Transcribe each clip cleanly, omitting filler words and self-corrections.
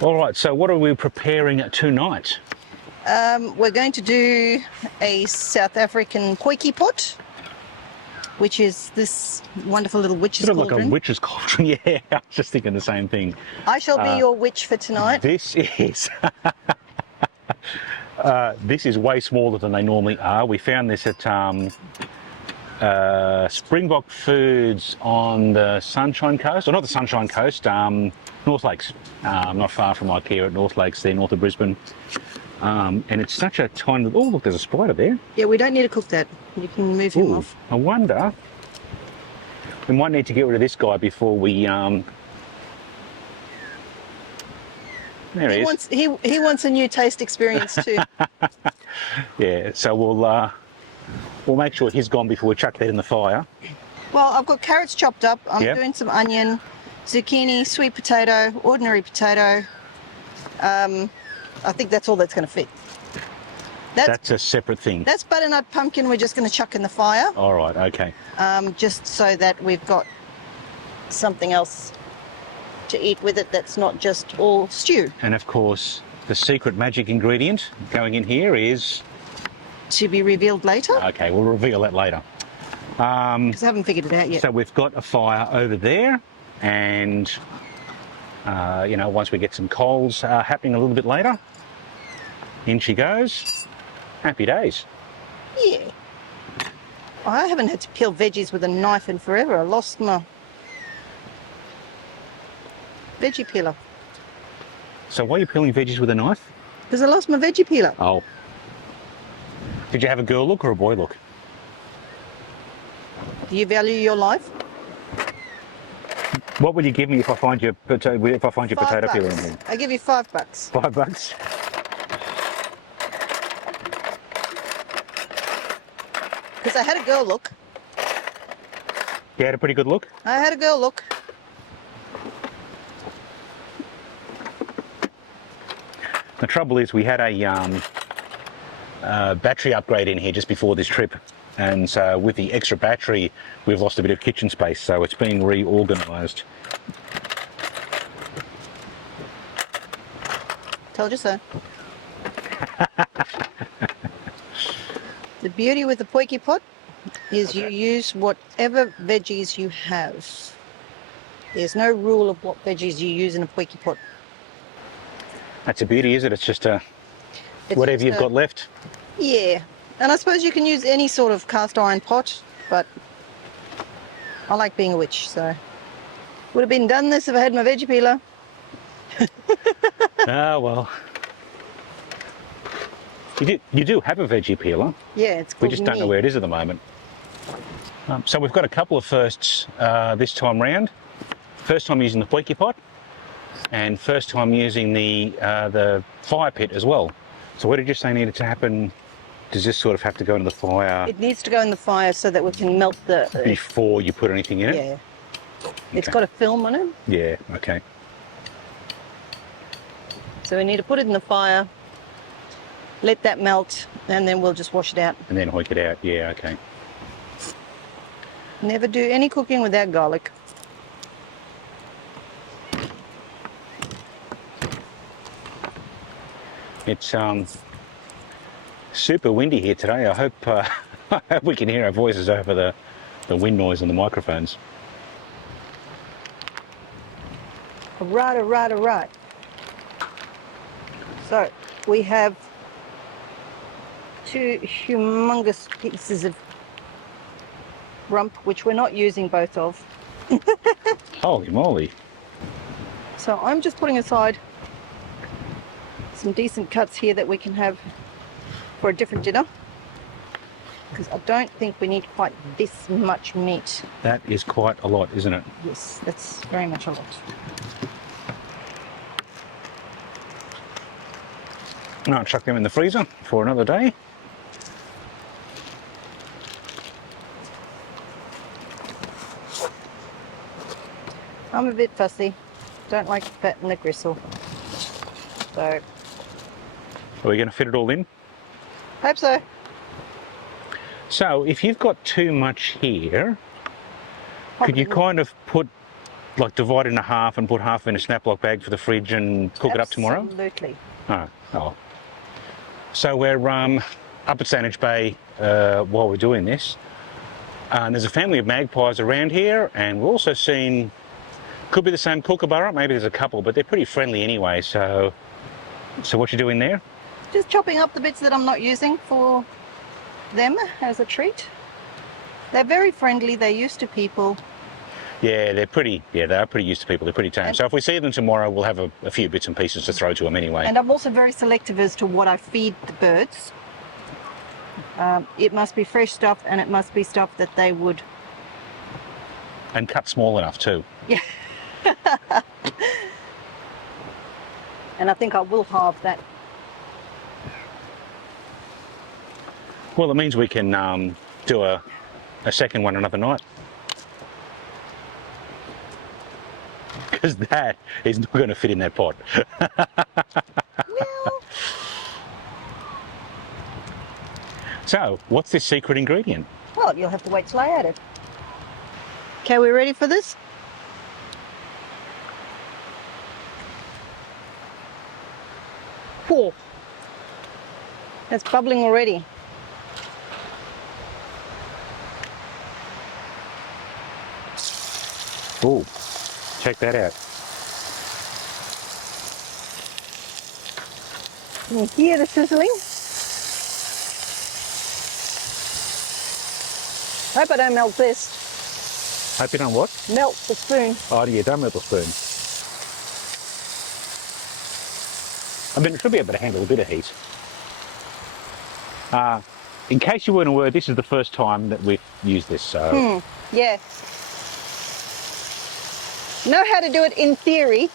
All right, so what are we preparing tonight? We're going to do a South African Potjie Pot, which is this wonderful little witch's Sort of like cauldron. a witch's cauldron, yeah, I was just thinking the same thing. I shall be your witch for tonight. This is... this is way smaller than they normally are. We found this at Springbok Foods on the Sunshine Coast, or not the Sunshine Coast, North Lakes, not far from IKEA at North Lakes there, north of Brisbane. And it's such a tiny... Oh, look, there's a spider there. Yeah, we don't need to cook that. You can move him off. I wonder... We might need to get rid of this guy before we... There he is. He wants a new taste experience too. Yeah, so we'll make sure he's gone before we chuck that in the fire. Well, I've got carrots chopped up. I'm doing some onion, zucchini, sweet potato, ordinary potato. I think that's all that's going to fit. That's a separate thing. That's butternut pumpkin we're just going to chuck in the fire. All right, okay. Just so that we've got something else to eat with it that's not just all stew. And of course, the secret magic ingredient going in here is... To be revealed later. Okay, we'll reveal that later. Because I haven't figured it out yet. So we've got a fire over there, and you know, once we get some coals happening a little bit later, in she goes. Happy days. Yeah. I haven't had to peel veggies with a knife in forever. I lost my veggie peeler. So why are you peeling veggies with a knife? Because I lost my veggie peeler. Oh. Did you have a girl look or a boy look? Do you value your life? What will you give me if I find your potato peeler in here? I give you $5. $5? Because I had a girl look. You had a pretty good look? I had a girl look. The trouble is we had a battery upgrade in here just before this trip, and so with the extra battery we've lost a bit of kitchen space, so it's been reorganised. Told you so. The beauty with the Potjie Pot is you use whatever veggies you have. There's no rule of what veggies you use in a Potjie Pot. That's a beauty, is it? It's just whatever you've got left. Yeah, and I suppose you can use any sort of cast iron pot, but I like being a witch, so would have been done this if I had my veggie peeler. Ah, well. You do have a veggie peeler. Yeah, it's called We just don't know where it is at the moment. So we've got a couple of firsts this time round. First time using the Potjie Pot, and first time using the fire pit as well. So what did you say needed to happen? Does this sort of have to go into the fire? It needs to go in the fire so that we can melt the... Before you put anything in it? Yeah. Okay. It's got a film on it. Yeah, okay. So we need to put it in the fire, let that melt, and then we'll just wash it out. And then hoik it out, yeah, okay. Never do any cooking without garlic. It's super windy here today. I hope, I hope we can hear our voices over the wind noise on the microphones. Right. So we have 2 humongous pieces of rump, which we're not using both of. Holy moly. So I'm just putting aside some decent cuts here that we can have for a different dinner, because I don't think we need quite this much meat. That is quite a lot, isn't it? Yes, that's very much a lot. No, I'll chuck them in the freezer for another day. I'm a bit fussy. Don't like to fatten the gristle. So... Are we going to fit it all in? Hope so. So if you've got too much here, could you kind of put like divide it in half and put half in a snap lock bag for the fridge and cook it up tomorrow? Absolutely. Oh. So we're up at Sandwich Bay while we're doing this. And there's a family of magpies around here, and we're also seeing, could be the same kookaburra, maybe there's a couple, but they're pretty friendly anyway. So what you doing there? Just chopping up the bits that I'm not using for them as a treat. They're very friendly, they're used to people. Yeah, they are pretty used to people, they're pretty tame. So if we see them tomorrow, we'll have a few bits and pieces to throw to them anyway. And I'm also very selective as to what I feed the birds. It must be fresh stuff, and it must be stuff that they would... And cut small enough too. Yeah. And I think I will halve that. Well, it means we can do a second one another night. Because that is not going to fit in that pot. Well, So, what's this secret ingredient? well, you'll have to wait till I add it. Okay, we ready for this? Cool. That's bubbling already. Oh, check that out. Can you hear the sizzling? Hope I don't melt this. Hope you don't what? Melt the spoon. Oh, yeah, don't melt the spoon. I mean, it should be able to handle a bit of heat. In case you weren't aware, this is the first time that we've used this, so... Yeah. Know how to do it in theory.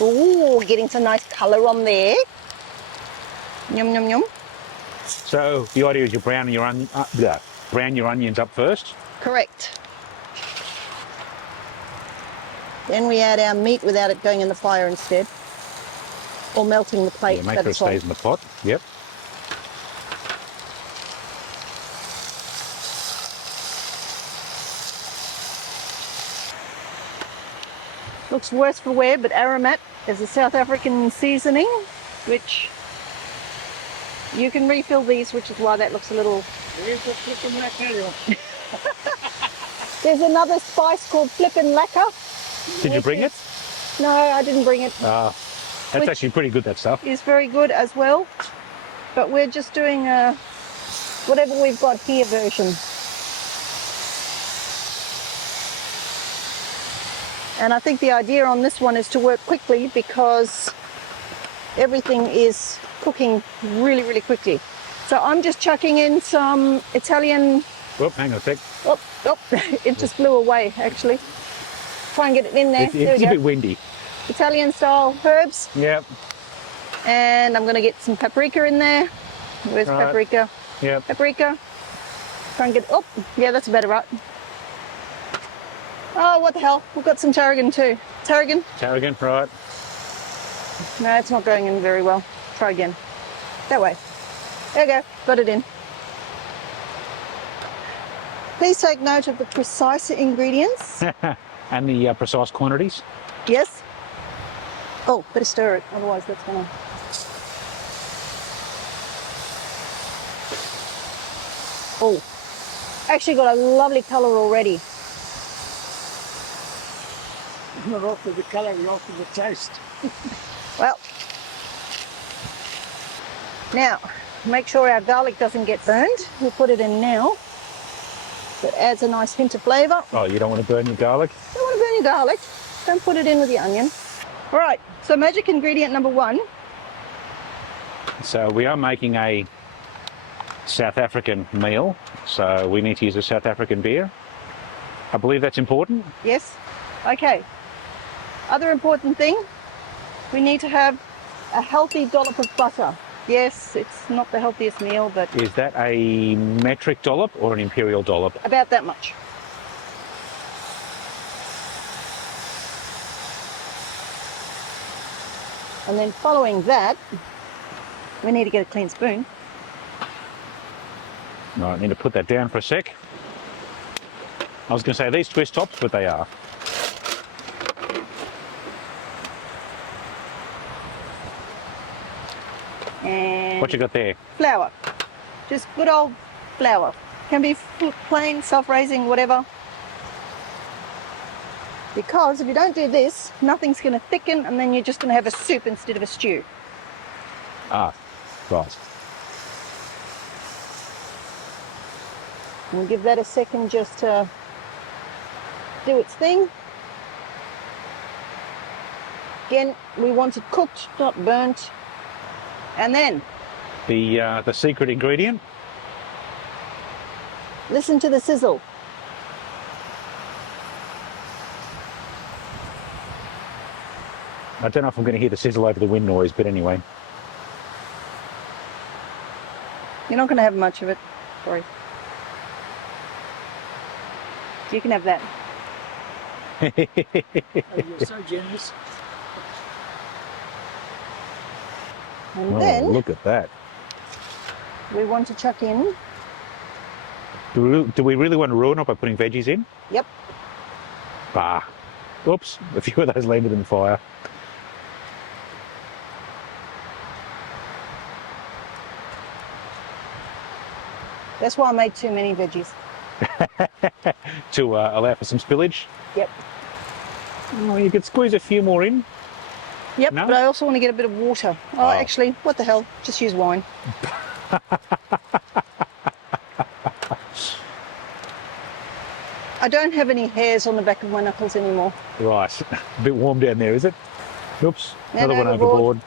Ooh, getting some nice colour on there. Yum, yum, yum. So the idea is you brown your onions up first. Correct. Then we add our meat without it going in the fire instead. Or melting the plate. Yeah, make sure it stays in the pot. Yep. Looks worse for wear, but aromat is a South African seasoning, which you can refill these, which is why that looks a little... There's another spice called flippin' lacquer. Did you bring it? No, I didn't bring it. That's Which actually pretty good, that stuff. is very good as well. But we're just doing a whatever we've got here version. And I think the idea on this one is to work quickly because everything is cooking really, really quickly. So I'm just chucking in some Italian... Whoop, hang on a sec. Oh, it just blew away, actually. Try and get it in there. There It's we a go. bit windy. Italian style herbs. Yep. And I'm going to get some paprika in there. Where's Right. paprika? Yep. Paprika. Try and get... Oh, yeah, that's better, right? Oh, what the hell? We've got some tarragon too. Tarragon? Tarragon, right. No, it's not going in very well. Try again. That way. There you go. Got it in. Please take note of the precise ingredients. And the precise quantities. Yes. Oh, better stir it, otherwise that's gonna... Oh, actually got a lovely colour already. Not after the colour, you're after the taste. Well, now make sure our garlic doesn't get burned. We'll put it in now. That adds a nice hint of flavour. Oh, you don't want to burn your garlic? Don't want to burn your garlic. Don't put it in with your onion. All right, so magic ingredient number one. So we are making a South African meal, so we need to use a South African beer. I believe that's important. Yes. Okay. Other important thing, we need to have a healthy dollop of butter. Yes, it's not the healthiest meal, but Is that a metric dollop or an imperial dollop? about that much. And then following that, we need to get a clean spoon. Right, I need to put that down for a sec. I was going to say these twist tops, but they are. And What you got there? flour. Just good old flour. Can be plain, self-raising, whatever. Because if you don't do this, nothing's going to thicken and then you're just going to have a soup instead of a stew. Ah, right. We'll give that a second just to do its thing. Again, we want it cooked, not burnt. And then The secret ingredient. listen to the sizzle. I don't know if I'm going to hear the sizzle over the wind noise, but anyway. You're not going to have much of it. Sorry. You can have that. Oh, you're so generous. And Oh, then look at that. we want to chuck in. Do we really want to ruin it by putting veggies in? Yep. Bah. Oops, a few of those landed in the fire. That's why I made too many veggies. To allow for some spillage. Yep. Oh, you could squeeze a few more in. Yep, No? but I also want to get a bit of water. Oh, actually, what the hell? Just use wine. I don't have any hairs on the back of my knuckles anymore. Right. A bit warm down there, is it? Oops. And Another one overboard. overboard.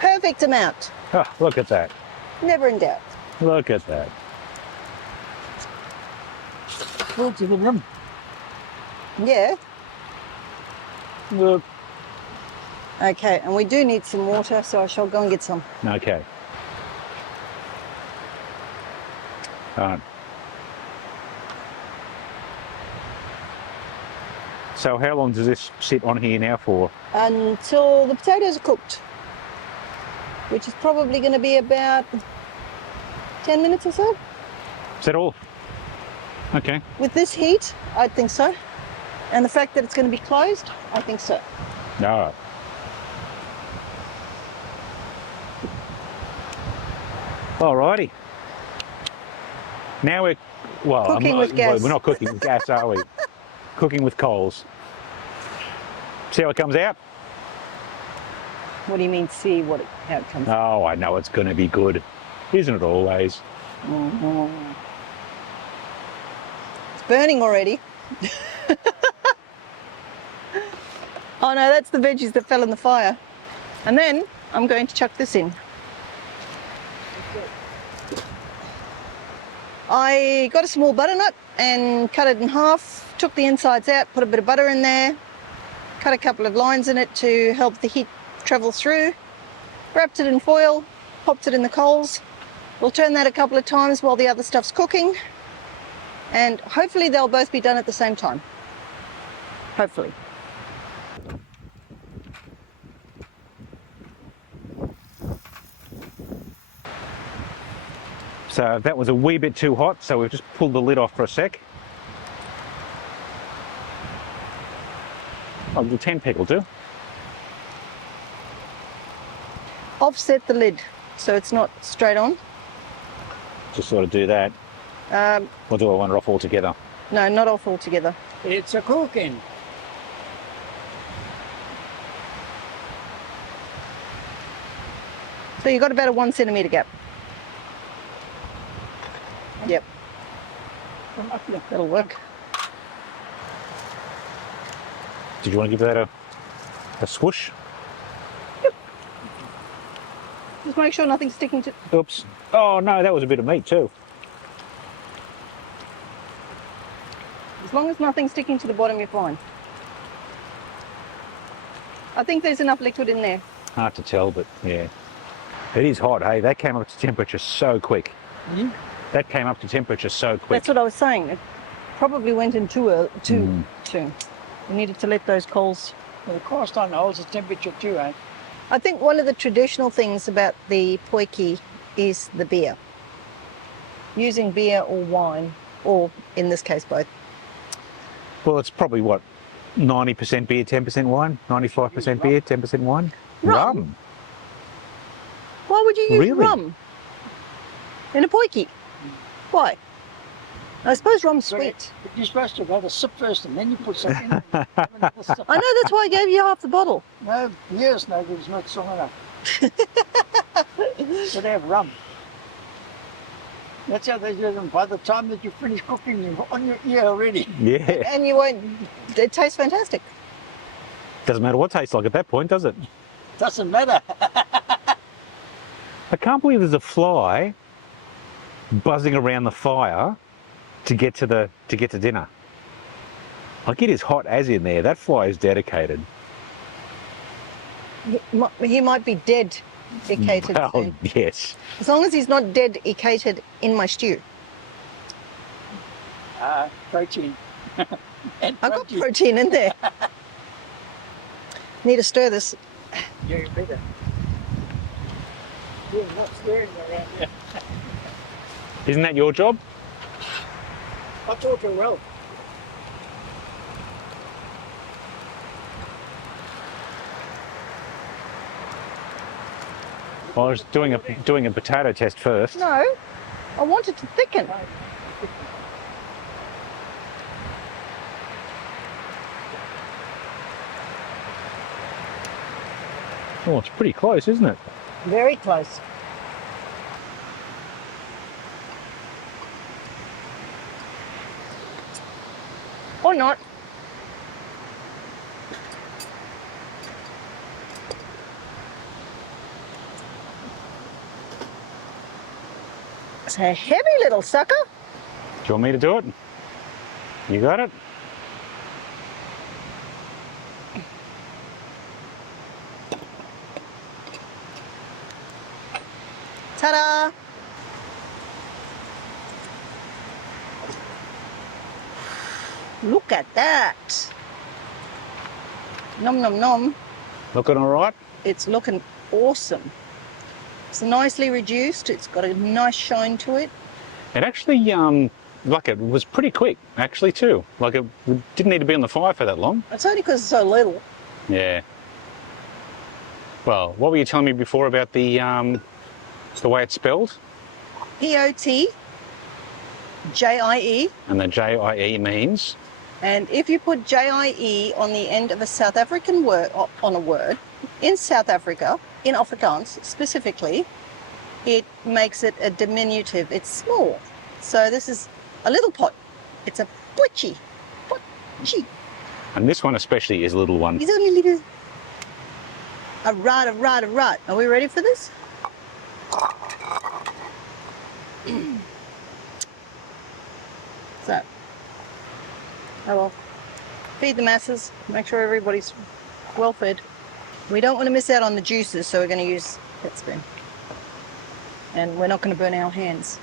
Perfect amount. Oh, look at that. Never in doubt. Look at that. Go to the room. Yeah. Look. Okay, and we do need some water, so I shall go and get some. Okay. So how long does this sit on here now for? Until the potatoes are cooked, which is probably going to be about 10 minutes or so. Is that all? Okay. With this heat, I think so. And the fact that it's going to be closed, I think so. No. Alrighty. Now we're Cooking with gas. We're not cooking with gas, are we? Cooking with coals. See how it comes out? What do you mean, see how it comes? Oh, I know it's going to be good. Isn't it always? Mm-hmm. It's burning already. Oh no, that's the veggies that fell in the fire. And then I'm going to chuck this in. I got a small butternut and cut it in half, took the insides out, put a bit of butter in there, cut a couple of lines in it to help the heat travel through, wrapped it in foil, popped it in the coals. We'll turn that a couple of times while the other stuff's cooking, and hopefully they'll both be done at the same time. Hopefully. So that was a wee bit too hot, so we've just pulled the lid off for a sec. A little 10 peck will do. Offset the lid so it's not straight on. Just sort of do that. Or do I want it off altogether? No, not off altogether. It's a cooking. So you've got about a 1 centimetre gap. Yep, that'll work. Did you want to give that a swoosh? Just make sure nothing's sticking to... Oops. Oh no, that was a bit of meat too. As long as nothing's sticking to the bottom, you're fine. I think there's enough liquid in there. Hard to tell, but yeah. It is hot, hey? That came up to temperature so quick. Mm-hmm. That came up to temperature so quick. That's what I was saying. It probably went in too soon. We needed to let those coals... Well, the cast iron holds the temperature too, eh? I think one of the traditional things about the potjie is the beer. Using beer or wine or in this case, both. Well, it's probably what, 90% beer, 10% wine? 95% beer, 10% wine? Rum? Why would you use Really? rum in a Potjie? Why? I suppose rum's But sweet. You're supposed to have a sip first and then you put some in. Have another sip. I know, that's why I gave you half the bottle. No, beer's no good, it's not strong enough. So they have rum. That's how they do them. By the time that you finish cooking, you're on your ear already. Yeah. And you won't, it tastes fantastic. Doesn't matter what it tastes like at that point, does it? Doesn't matter. I can't believe there's a fly buzzing around the fire to get to dinner. Like, it is hot as in there. That fly is dedicated. He might be dedicated. Well, yes. As long as he's not dedicated in my stew. Protein. And I've got protein in there. Need to stir this. Yeah, you better. You're not stirring around here. Isn't that your job? I taught her well. Well, I was doing a potato test first. No, I want it to thicken. Oh, it's pretty close, isn't it? Very close. Or not. It's a heavy little sucker. Do you want me to do it? You got it? Ta-da! Look at that. Nom nom nom. Looking all right? It's looking awesome. It's nicely reduced. It's got a nice shine to it. It actually, like, it was pretty quick, actually, too. Like, it didn't need to be on the fire for that long. It's only because it's so little. Yeah. Well, what were you telling me before about the way it's spelled? Potjie. And the J-I-E means? And if you put JIE on the end of a South African word, on a word, in South Africa, in Afrikaans specifically, it makes it a diminutive. It's small. So this is a little pot. It's a potjie. Potjie. And this one especially is a little one. It's only little. A right. Are we ready for this? So, I will feed the masses, make sure everybody's well fed. We don't want to miss out on the juices, so we're going to use that spoon. And we're not going to burn our hands,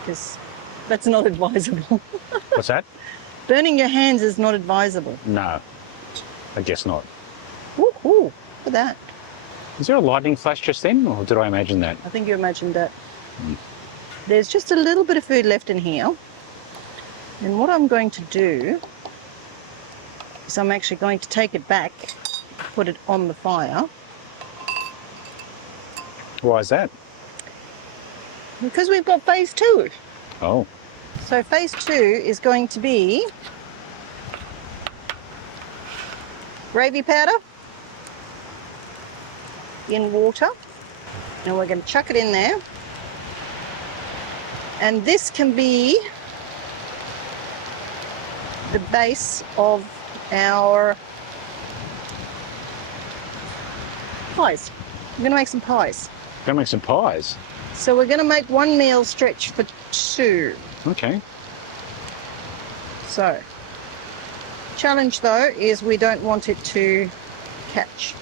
because that's not advisable. What's that? Burning your hands is not advisable. No, I guess not. Ooh, look at that. Is there a lightning flash just then, or did I imagine that? I think you imagined that. There's just a little bit of food left in here. And what I'm going to do is I'm actually going to take it back, put it on the fire. Why is that? Because we've got phase 2. Oh, So phase 2 is going to be gravy powder in water. And we're going to chuck it in there. And this can be the base of our pies. We're going to make some pies. gonna make some pies. So we're going to make one meal stretch for 2. Okay. So, challenge though is we don't want it to catch,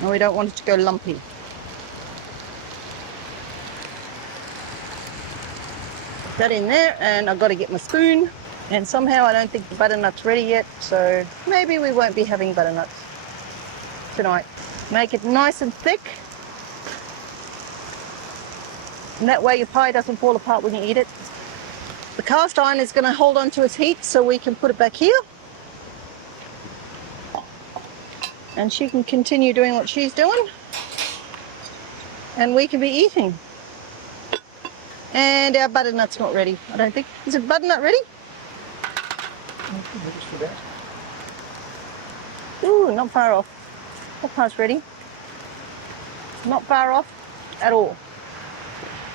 and we don't want it to go lumpy. Put that in there, and I've got to get my spoon. And somehow I don't think the butternut's ready yet, so maybe we won't be having butternuts tonight. Make it nice and thick. And that way your pie doesn't fall apart when you eat it. The cast iron is going to hold on to its heat so we can put it back here. And she can continue doing what she's doing. And we can be eating. And our butternut's not ready, I don't think. Is it butternut ready? Just about. Ooh, not far off. That part's ready. Not far off at all.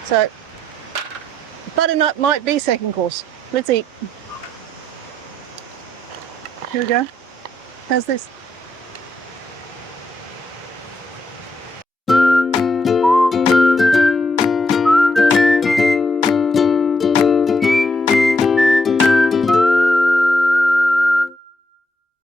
So, butternut might be second course. Let's eat. Here we go. How's this?